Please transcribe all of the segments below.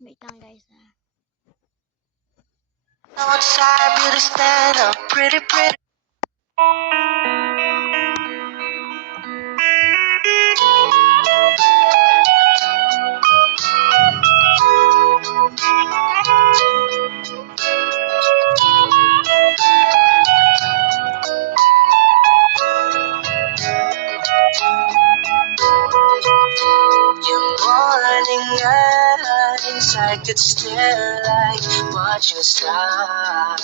Wait lang guys Outside, beauty stand up, pretty, pretty. Your morning eyes, I could stare like watching stars.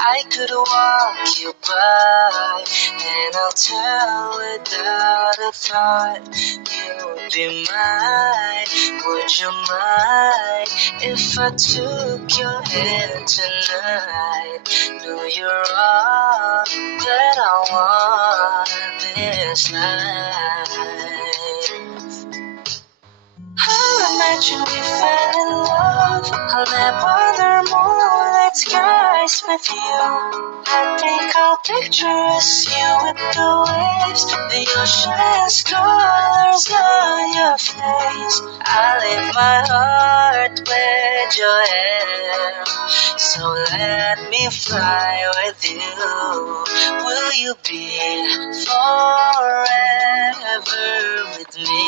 I could walk you by, and I'll tell without a thought. You'd be mine. Would you mind if I took your hand tonight? No, you're all that I want this night. I imagine we fell in love. I'll never moonlight skies with you. I think I'll picture us, you with the waves, the ocean's colors on your face. I leave my heart with your hand, so let me fly with you. Will you be forever with me?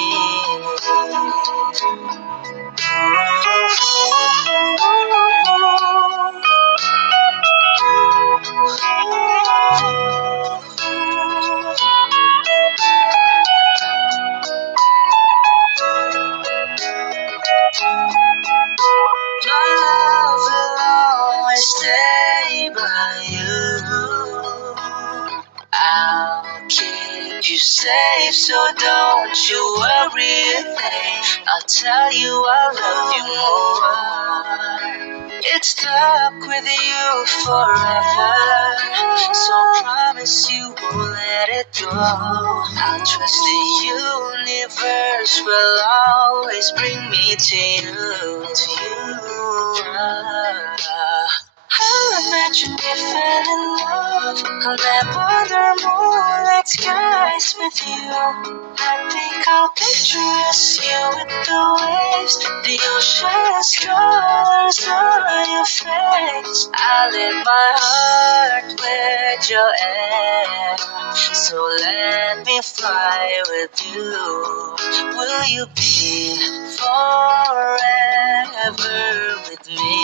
My love will always stay by you. I'll keep you safe, so don't you worry a thing. I'll tell you I love you more. It's stuck with you forever, so promise you won't let it go. I'll trust the universe will always bring me to you. I'll imagine we fell in love. I'll never moonlight skies with you. I think I'll picture us, you with the waves, the ocean's colors on your face. I leave my heart with your air, so let me fly with you. Will you be forever with me?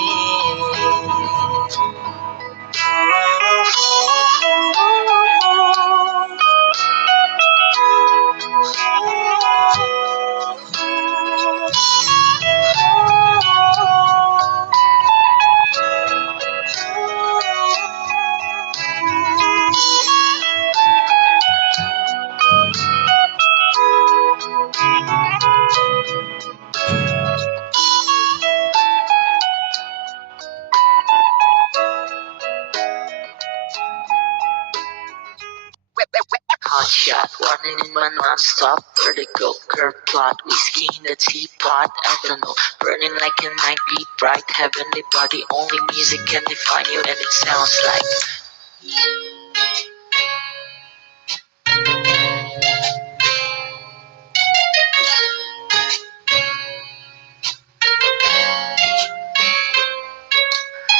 Hot shot, running in my non-stop vertical curve plot, whiskey in the teapot, ethanol, burning like a night beat, bright heavenly body, only music can define you, and it sounds like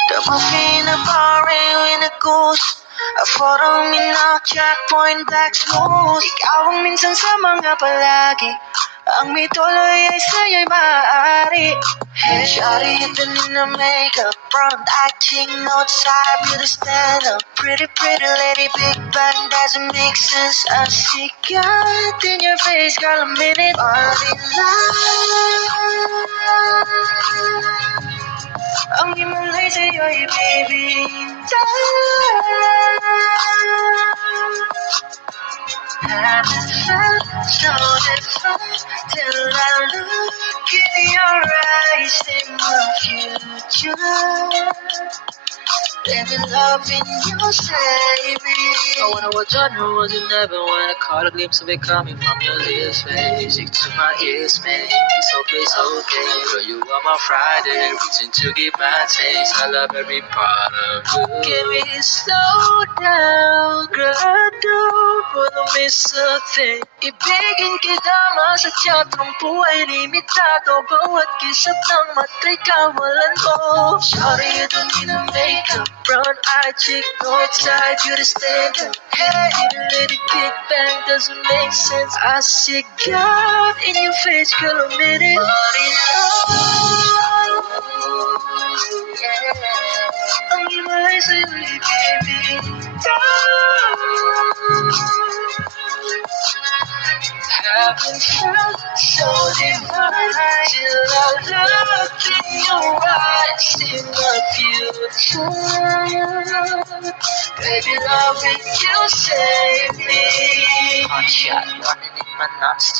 the movie in the bar in a ghost. A photo me now, checkpoint black smooth. Ikaw ang minsan sa mga palagi, ang may tuloy ay sa'yo'y maaari. Hey, shawty, even in the makeup, front acting, outside, beauty stand up. Pretty, pretty lady, big bang doesn't make sense. I see God in your face, girl, a minute, all in love. Ang himalay sa'yo'y baby, haven't felt so different till I look in your eyes in my future. Baby, loving you save me. I wonder what genre was in heaven when I caught a glimpse of it coming from your lips, babe. Music to my ears, man. It's okay. Girl, you are my Friday, reaching to give my taste. I love every part of you. Give me slow down, girl, don't wanna miss a thing. Ibigin kita masadya, itong buhay limitado. Bawat kisap ng matay kawalan mo. Sorry, you don't need no makeup. Brown-eyed chick, no side, you the stand up. Hey, you let it big bang, doesn't make sense. I see God in your face, girl, a minute. But it's all, yeah. I'm in my eyes, I really give me down. Haven't felt so divine till I look in your eyes, see my future. Baby, loving you save me. Hot shot, running in my non